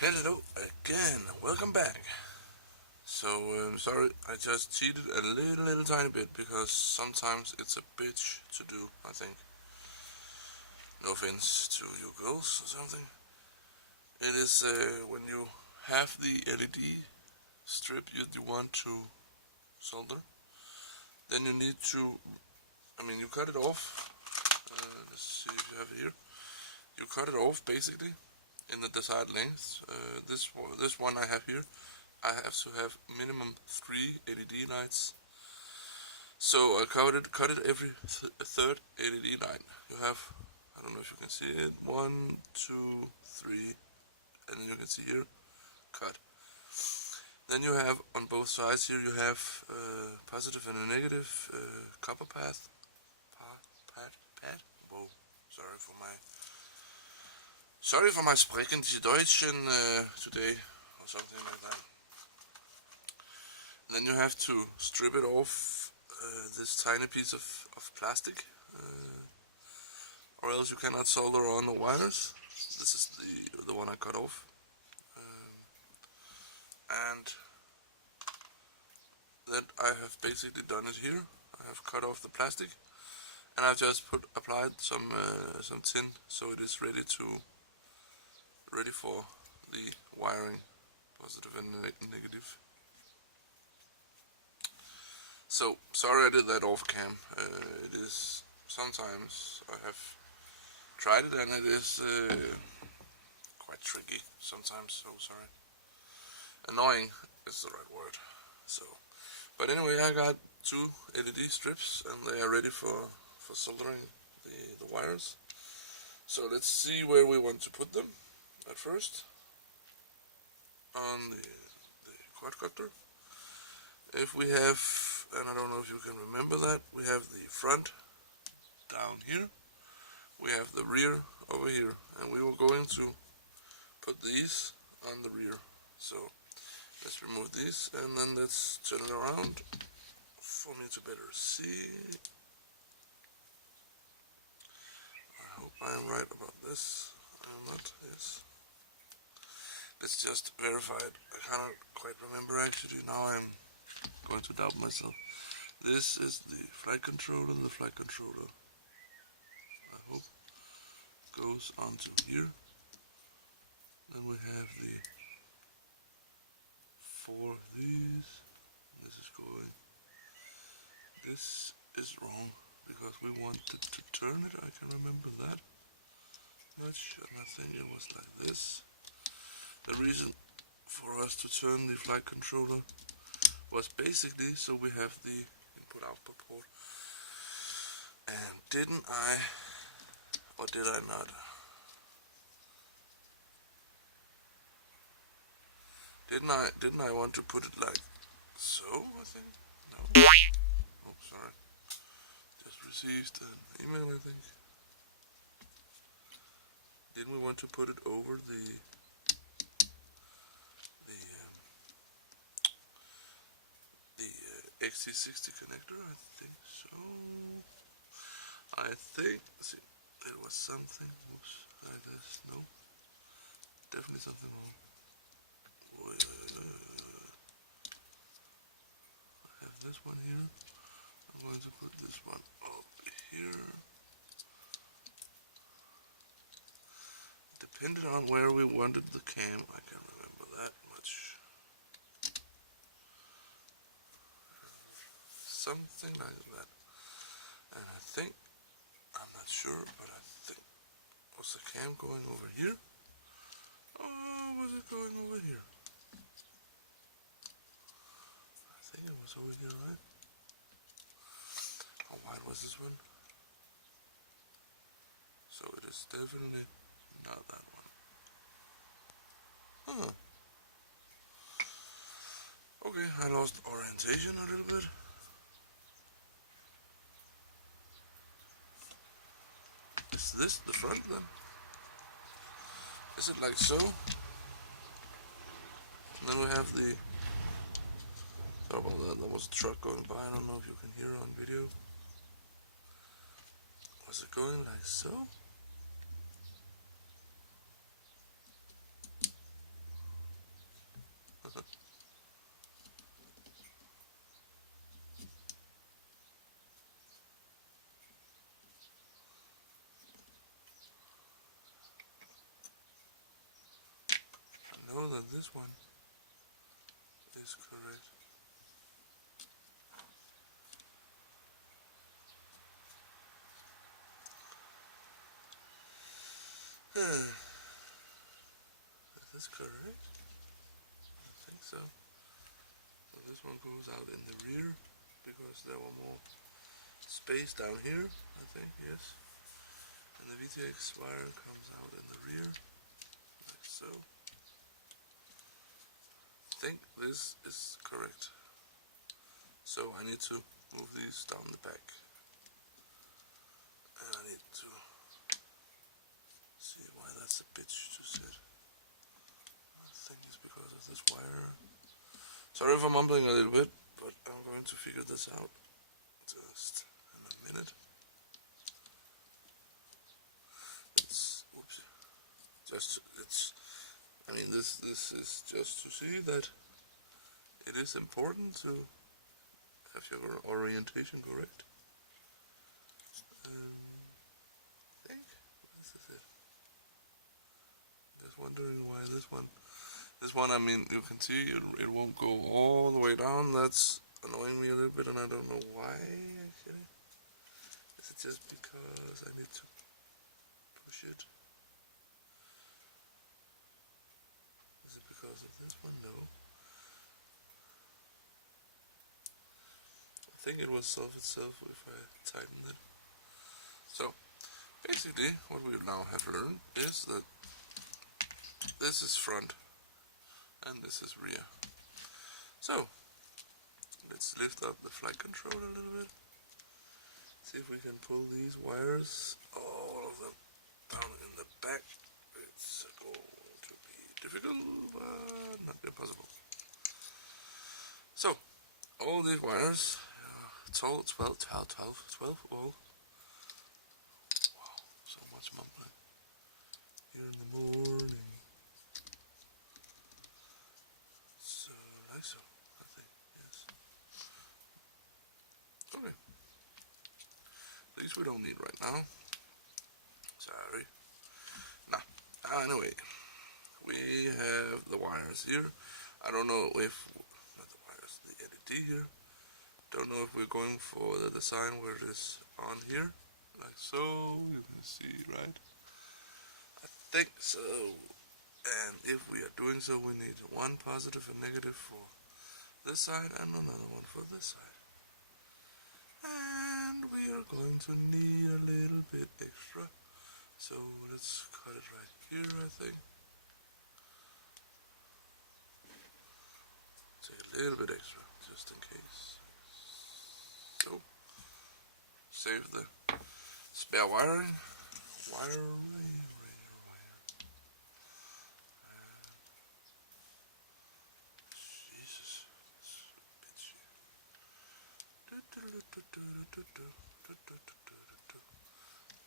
Hello again, welcome back. So, sorry, I just cheated a little tiny bit because sometimes it's a bitch to do, I think. No offense to you girls or something. It is when you have the LED strip you want to solder, then you need to, you cut it off. Let's see if you have it here. You cut it off basically in the desired length. This one I have here, I have to have minimum 3 LED lights. So I cut it every third LED line. You have, I don't know if you can see it, 1, 2, 3, and then you can see here, cut. Then you have on both sides here, you have positive and a negative copper path. Pad. Whoa, sorry for my sprechen Deutschen today, or something like that. Then you have to strip it off this tiny piece of plastic, or else you cannot solder on the wires. This is the one I cut off, and then I have basically done it here. I have cut off the plastic, and I've just applied some tin, so it is ready for the wiring, positive and negative. So sorry I did that off cam. It is sometimes I have tried it and it is quite tricky sometimes. So sorry. Annoying is the right word. So, but anyway, I got 2 LED strips and they are ready for soldering the wires. So let's see where we want to put them at first. On the quadcopter. If we have, and I don't know if you can remember that, we have the front down here, we have the rear over here, and we were going to put these on the rear. So let's remove these and then let's turn it around for me to better see. I hope I am right about this. I am not. Yes. Let's just verify it. I cannot quite remember actually. Now I'm going to doubt myself. This is the flight controller. The flight controller, I hope, goes onto here. Then we have the 4 of these. This is going. This is wrong because we wanted to turn it. I can remember that much, and I think it was like this. The reason for us to turn the flight controller was basically so we have the input-output port. And didn't I, or did I not? Didn't I want to put it like so, I think? No. Oh, sorry. Just received an email, I think. Didn't we want to put it over the XT60 connector? I think so. I think, see, there was something, oops, like this, no, definitely something wrong. I have this one here, I'm going to put this one up here. Depending on where we wanted the cam, I can remember that much. Something like that. And I think, I'm not sure, but I think, was the cam going over here? Or was it going over here? I think it was over here, right? How wide was this one? So it is definitely not that one. Huh. Okay, I lost orientation a little bit. Is this the front then? Is it like so? And then we have the... Sorry about that, there was a truck going by, I don't know if you can hear it on video. Was it going like so? that this one is correct. Is this correct? I think so. So this one goes out in the rear because there were more space down here, I think, yes. And the VTX wire comes out in the rear, like so. I think this is correct. So I need to move these down the back. And I need to see why that's a bitch to set. I think it's because of this wire. Sorry if I'm mumbling a little bit, but I'm going to figure this out just in a minute. I mean, this is just to see that it is important to have your orientation correct. I think this is it. Just wondering why this one, I mean, you can see it won't go all the way down. That's annoying me a little bit, and I don't know why, actually. Is it just because I need to push it? Is it because of this one? No. I think it will solve itself if I tighten it. So, basically, what we now have learned is that this is front and this is rear. So, let's lift up the flight control a little bit. See if we can pull these wires, all of them, down in the back. It's going to be difficult, but not impossible. So, all these wires, 12 volt. Wow, so much mumbling here in the morning. So, like so, I think, yes. Okay. These we don't need right now. Sorry. Anyway, we have the wires here. I don't know if, not the wires, the LED here. Don't know if we're going for the design where it is on here, like so, you can see, right? I think so. And if we are doing so, we need one positive and negative for this side and another one for this side. And we are going to need a little bit extra. So let's cut it right here, I think. Take a little bit extra, just in case. So, save the spare wiring. Jesus, bitch.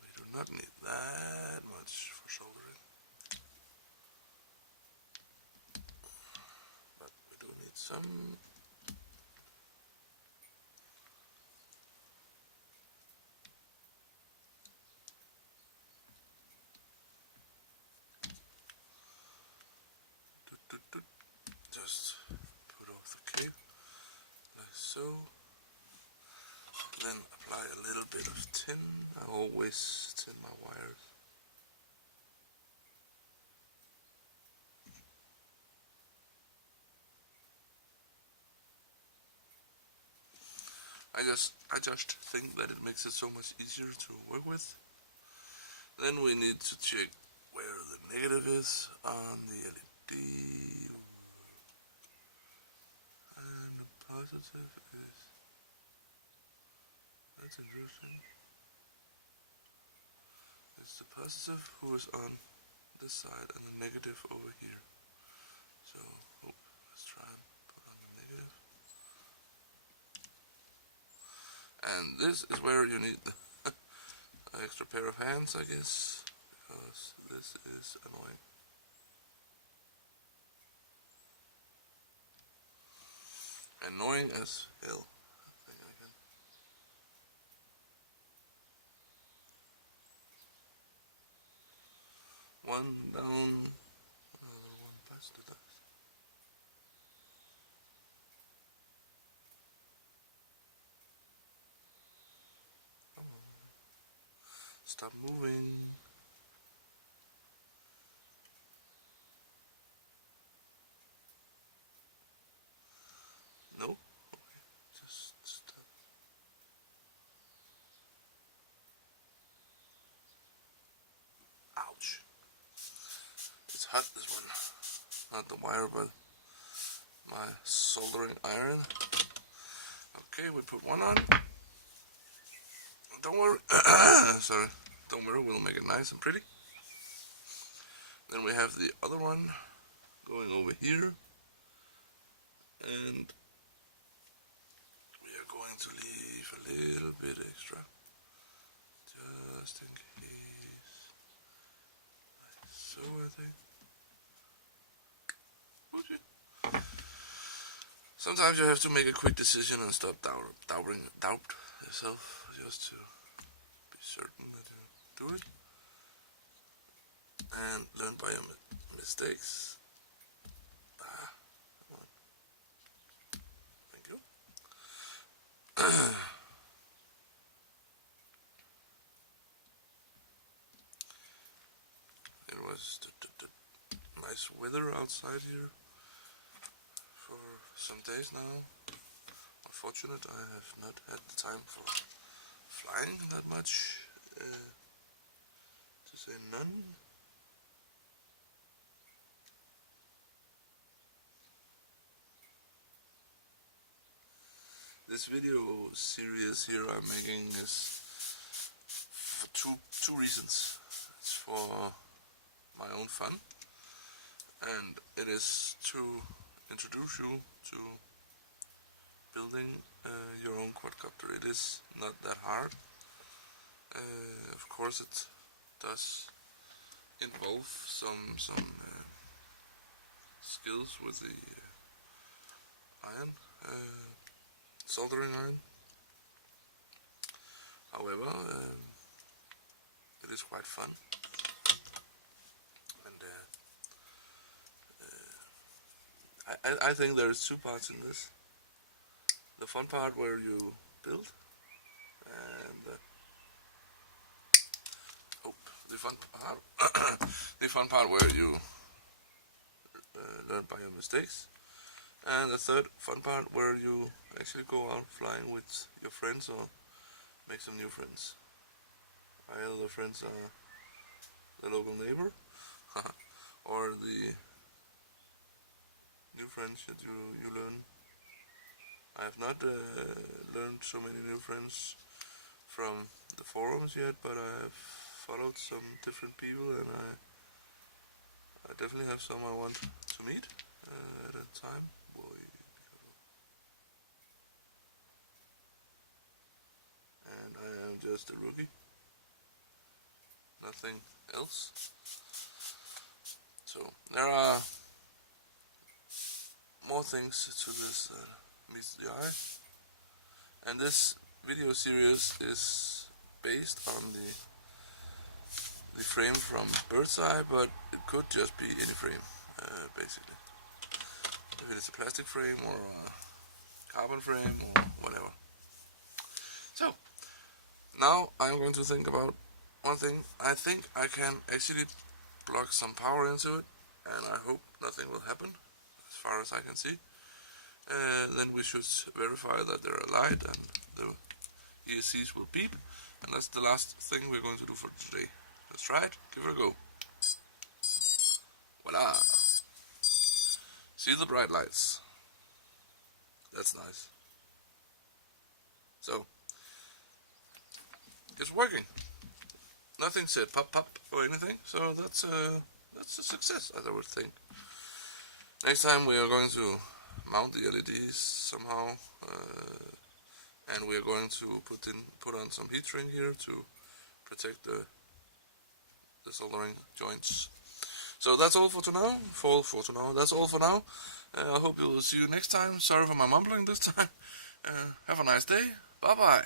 We do not need that much for soldering. But we do need some. Just put off the cape, like so. Then apply a little bit of tin. I always tin my wires. I just think that it makes it so much easier to work with. Then we need to check where the negative is on the LED. And the positive is... That's interesting. It's the positive who is on this side and the negative over here. So, let's try and put on the negative. And this is where you need the extra pair of hands, I guess, because this is annoying. Annoying as hell. I think I can. One down, another one past the dust. Stop moving. No. Just stop. Ouch. It's hot, this one. Not the wire, but my soldering iron. Okay, we put one on. Don't worry. Sorry. Don't worry, we'll make it nice and pretty. Then we have the other one going over here. And we are going to leave a little bit extra. Just in case. Like so, I think. Okay. Sometimes you have to make a quick decision and stop doubt yourself, just to be certain that you do it. And learn by your mistakes. Come on. Thank you. It was the nice weather outside here for some days now. Unfortunate, I have not had the time for flying that much, to say none. This video series here I'm making is for two reasons. It's for my own fun, and it is to introduce you to building your own quadcopter. It is not that hard. Of course, it does involve some skills with the iron, soldering iron. However, it is quite fun, and I think there's two parts in this. The fun part where you build, and the fun part, the fun part where you learn by your mistakes, and the third fun part where you actually go out flying with your friends or make some new friends. Either the friends are the local neighbor or the new friends that you learn. I have not learned so many new friends from the forums yet, but I have followed some different people, and I definitely have some I want to meet at a time. Boy, and I am just a rookie, nothing else. So there are more things to this meets the eye, and this video series is based on the frame from Birdseye, but it could just be any frame, basically. If it is a plastic frame or a carbon frame or whatever. So now I'm going to think about one thing. I think I can actually plug some power into it, and I hope nothing will happen as far as I can see. Then we should verify that there are light and the ESCs will beep, and that's the last thing we're going to do for today. Let's try it, give it a go. Voila! See the bright lights. That's nice. So, it's working. Nothing said pop pop or anything, so that's a success, as I would think. Next time we are going to mount the LEDs somehow, and we are going to put on some heat shrink here to protect the soldering joints. So that's all for now. That's all for now. I hope you'll see you next time. Sorry for my mumbling this time. Have a nice day. Bye bye.